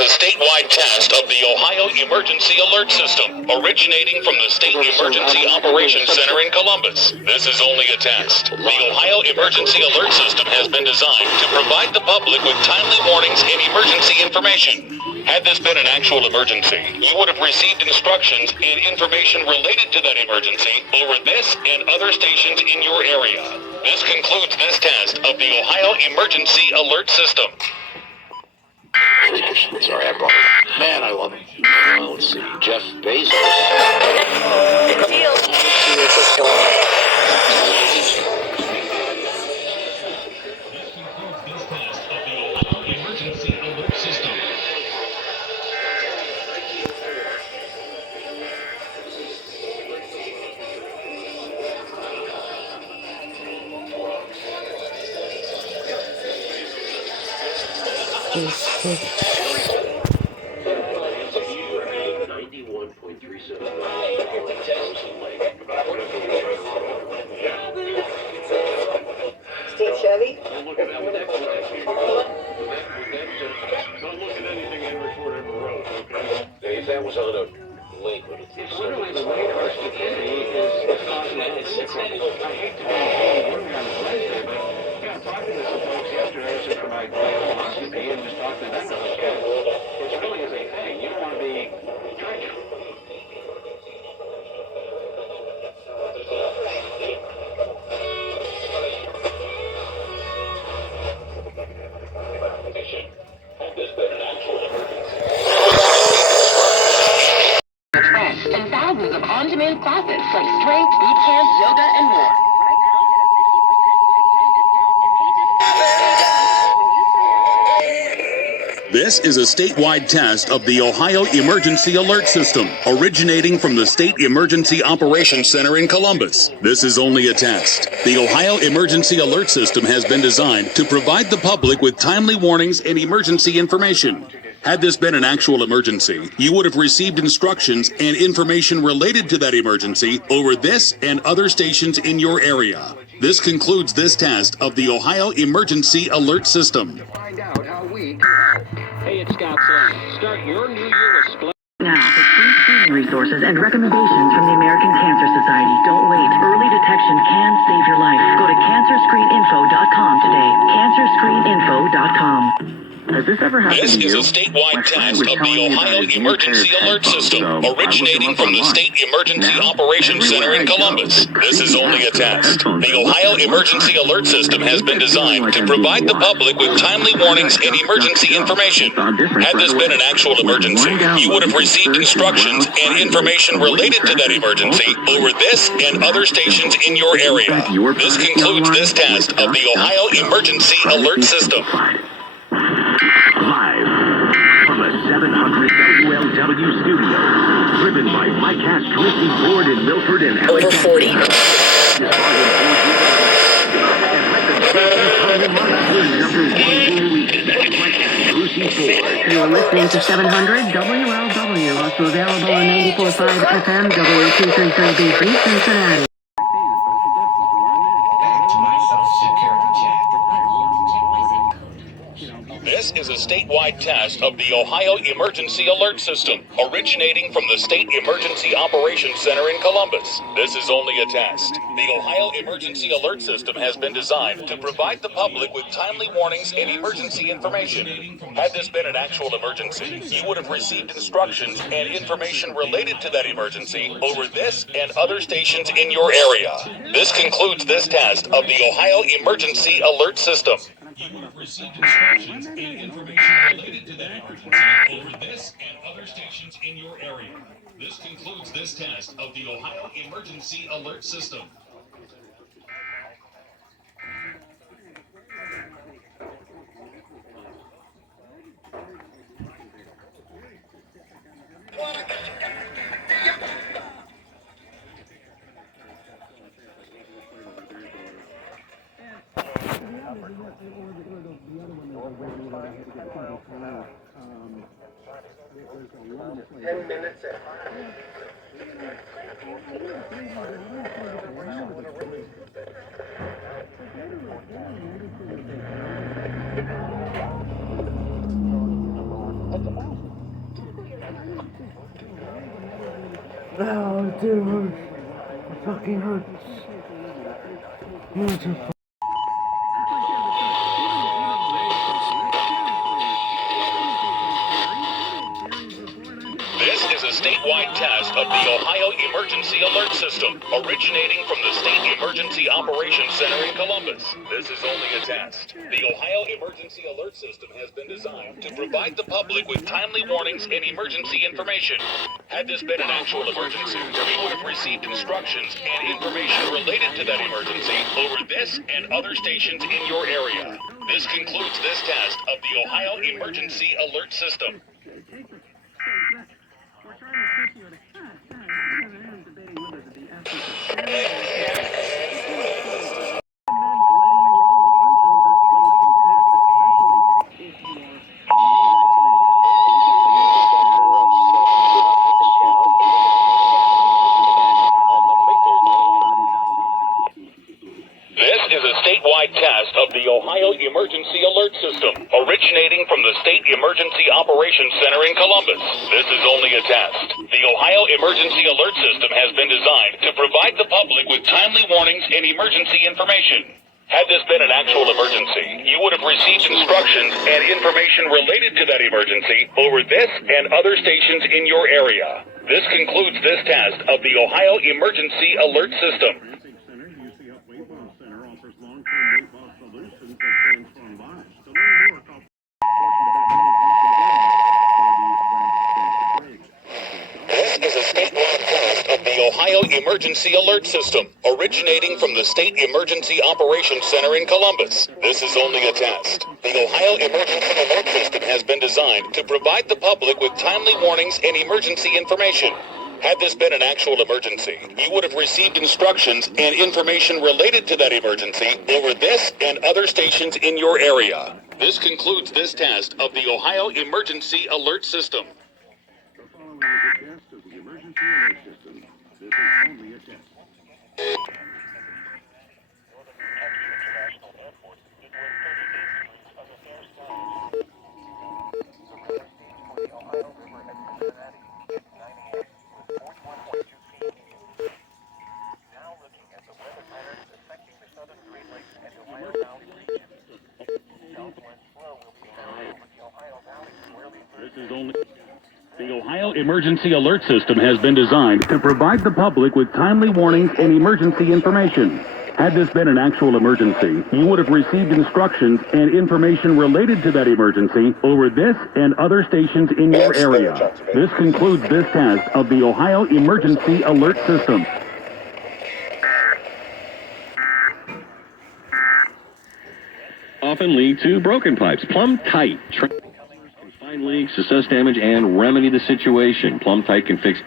is a statewide test of the Ohio Emergency Alert System, originating from the State Emergency Operations Center in Columbus. This is only a test. The Ohio Emergency Alert System has been designed to provide the public with timely warnings and emergency information. Had this been an actual emergency, you would have received instructions and information related to that emergency over this and other stations in your area. This concludes this test of the Ohio Emergency Alert System. Sorry, I brought it up. Man, I love him. Let's see. Jeff Bezos. Good deal. What's going on? Emergency Alert System. Steve Chevy? Don't look at anything in report ever wrote, okay? If that was on a link, would it be Literally the way it is I hate to be working on this Wednesday, but yeah, I'm talking to some folks yesterday for my philosophy and just talking to them. It really is a thing. You don't want to be drinking. And thousands of on-demand classes like strength, boot camp, yoga, and more. Right now, get a 50% lifetime discount and pages. This is a statewide test of the Ohio Emergency Alert System, originating from the State Emergency Operations Center in Columbus. This is only a test. The Ohio Emergency Alert System has been designed to provide the public with timely warnings and emergency information. Had this been an actual emergency, you would have received instructions and information related to that emergency over this and other stations in your area. This concludes this test of the Ohio Emergency Alert System. Find out how we can help. Hey, it's Scott Sloan. Start your new year with Splendid. Now, for free screening resources and recommendations from the American Cancer Society. Don't wait. Early detection can save your life. Go to cancerscreeninfo.com today. cancerscreeninfo.com. Has this ever happened This to is you? a statewide My friend test was of the telling me about Ohio his new Emergency pair of Alert headphones, System, so I looked originating them up from the online. State Emergency Now, Operations Center everywhere in I go, Columbus. the This is crazy only a ads for test. headphones The I looked Ohio at one Emergency time. Alert System has been designed to provide the public with timely warnings and emergency information. Had this been an actual emergency, you would have received instructions and information related to that emergency over this and other stations in your area. This concludes this test of the Ohio Emergency Alert System. Live from the 700 WLW studio, driven by Mike Hatch Twisty Ford in Milford and Over 40. You're listening to 700 WLW, also available on 94.5 FM, W233B3 Cincinnati. This is a statewide test of the Ohio Emergency Alert System, originating from the State Emergency Operations Center in Columbus. This is only a test. The Ohio Emergency Alert System has been designed to provide the public with timely warnings and emergency information. Had this been an actual emergency, you would have received instructions and information related to that emergency over this and other stations in your area. This concludes this test of the Ohio Emergency Alert System. You would have received instructions and information related to that emergency over this and other stations in your area. This concludes this test of the Ohio Emergency Alert System. Oh, dude. It fucking hurts. This is a statewide test of the Ohio Emergency Alert System, originating from the State Emergency Operations Center in Columbus. This is only a test. The Ohio Emergency Alert System has been designed to provide the public with timely warnings and emergency information. Had this been an actual emergency, we would have received instructions and information related to that emergency over this and other stations in your area. This concludes this test of the Ohio Emergency Alert System. This is a statewide test of the Ohio Emergency Alert System, originating from the State Emergency Operations Center in Columbus. This is only a test. The Ohio Emergency Alert System has been designed to provide the public with timely warnings and emergency information. Had this been an actual emergency, you would have received instructions and information related to that emergency over this and other stations in your area. This concludes this test of the Ohio Emergency Alert System. This is a statewide test of the Ohio Emergency Alert System, originating from the State Emergency Operations Center in Columbus. This is only a test. The Ohio Emergency Alert System has been designed to provide the public with timely warnings and emergency information. Had this been an actual emergency, you would have received instructions and information related to that emergency over this and other stations in your area. This concludes this test of the Ohio Emergency Alert System. The Ohio Emergency Alert System has been designed to provide the public with timely warnings and emergency information. Had this been an actual emergency, you would have received instructions and information related to that emergency over this and other stations in your area. This concludes this test of the Ohio Emergency Alert System. Often lead to broken pipes. Plumb Tight. Find leaks, assess damage, and remedy the situation. Plumb Tight can fix